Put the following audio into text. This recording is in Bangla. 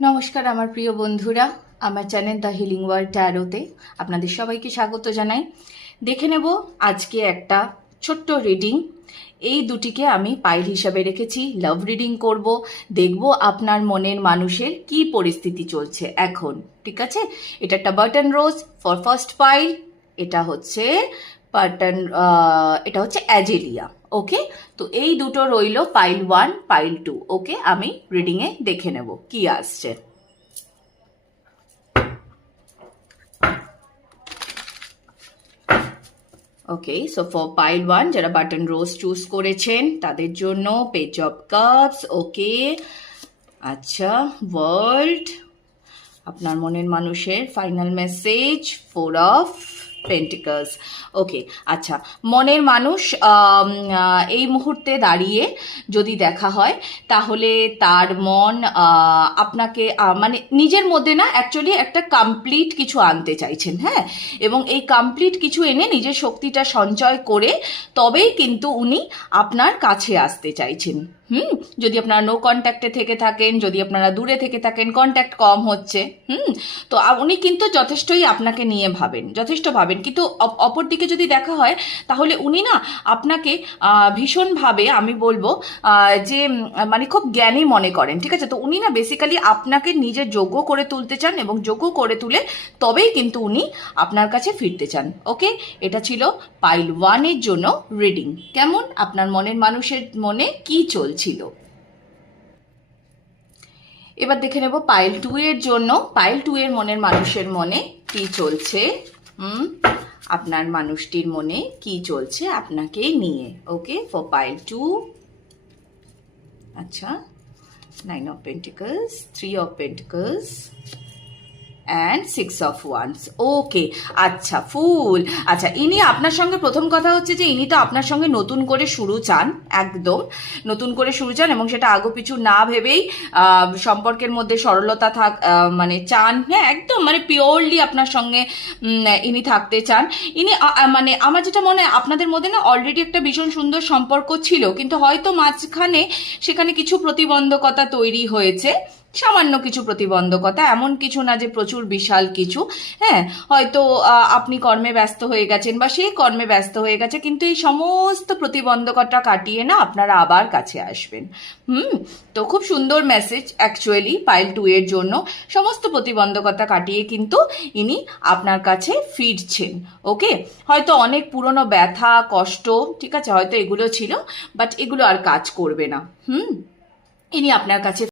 নমস্কার আমার প্রিয় বন্ধুরা, আমার চ্যানেল দ্য হিলিং ওয়ার্ল্ড ট্যারোতে আপনাদের সবাইকে স্বাগত জানাই। দেখে নেব আজকে একটা ছোট্ট রিডিং। এই দুটিকে আমি পাইল হিসাবে রেখেছি, লাভ রিডিং করব, দেখব আপনার মনের মানুষের কি পরিস্থিতি চলছে এখন। ঠিক আছে, এটা একটা button rose for first pile, এটা হচ্ছে অ্যাজেলিয়া। ওকে, তো এই দুটো রইল পাইল 1 পাইল 2। ওকে, আমি রিডিংয়ে দেখে নেব কি আসছে। ওকে, সো ফর পাইল 1 যারা বাটন রোজ চুজ করেছেন তাদের জন্য পেজ অফ কাপস। ওকে, আচ্ছা, ওয়ার্ল্ড, আপনার মনের মানুষের ফাইনাল মেসেজ, 4 অফ পেন্টিকলস। ওকে, আচ্ছা, মনের মানুষ এই মুহূর্তে দাঁড়িয়ে যদি দেখা হয় তাহলে তার মন আপনাকে মানে নিজের মধ্যে না, অ্যাকচুয়ালি একটা কমপ্লিট কিছু আনতে চাইছেন। হ্যাঁ, এবং এই কমপ্লিট কিছু এনে নিজের শক্তিটা সঞ্চয় করে তবেই কিন্তু উনি আপনার কাছে আসতে চাইছেন। যদি আপনারা নো কন্ট্যাক্টে থেকে থাকেন, যদি আপনারা দূরে থেকে থাকেন, কন্ট্যাক্ট কম হচ্ছে, তো উনি কিন্তু যথেষ্টই আপনাকে নিয়ে যথেষ্ট ভাবেন। কিন্তু অপরদিকে যদি দেখা হয় তাহলে উনি না আপনাকে ভীষণভাবে, আমি বলবো যে মানে খুব জ্ঞানী মনে করেন। ঠিক আছে, তো উনি না বেসিক্যালি আপনাকে নিজের যোগ্য করে তুলতে চান এবং যোগ্য করে তুলে তবেই কিন্তু উনি আপনার কাছে ফিরতে চান। ওকে, এটা ছিল পাইল 1 এর জন্য রিডিং। কেমন আপনার মনের মানুষের মনে কি চলছিল। এবার দেখে নেব পাইল 2 এর জন্য। পাইল 2 এর মনের মানুষের মনে কি চলছে, আপনার মানুষটির মনে কি চলছে আপনাকে নিয়ে। ওকে, ফর পাইল 2, আচ্ছা, 9 of pentacles, 3 of pentacles and 6 of wands. Okay, আচ্ছা, ফুল। আচ্ছা, ইনি আপনার সঙ্গে, প্রথম কথা হচ্ছে যে ইনি তো আপনার সঙ্গে নতুন করে শুরু চান, একদম নতুন করে শুরু চান, এবং সেটা আগো পিছু না ভেবেই সম্পর্কের মধ্যে সরলতা মানে চান। হ্যাঁ, একদম মানে পিওরলি আপনার সঙ্গে ইনি থাকতে চান। ইনি মানে আমার যেটা মনে হয় আপনাদের মধ্যে না অলরেডি একটা ভীষণ সুন্দর সম্পর্ক ছিল, কিন্তু হয়তো মাঝখানে সেখানে কিছু প্রতিবন্ধকতা তৈরি হয়েছে, সামান্য কিছু প্রতিবন্ধকতা, এমন কিছু না যে প্রচুর বিশাল কিছু। হ্যাঁ, হয়তো আপনি কর্মে ব্যস্ত হয়ে গেছেন বা সে কর্মে ব্যস্ত হয়ে গেছে, কিন্তু এই সমস্ত প্রতিবন্ধকতা কাটিয়ে না আপনারা আবার কাছে আসবেন। তো খুব সুন্দর মেসেজ অ্যাকচুয়ালি পাইল 2 এর জন্য। সমস্ত প্রতিবন্ধকতা কাটিয়ে কিন্তু ইনি আপনার কাছে ফিরছেন। ওকে, হয়তো অনেক পুরনো ব্যথা কষ্ট, ঠিক আছে, হয়তো এগুলো ছিল, বাট এগুলো আর কাজ করবে না। ইনি আপনার কাছে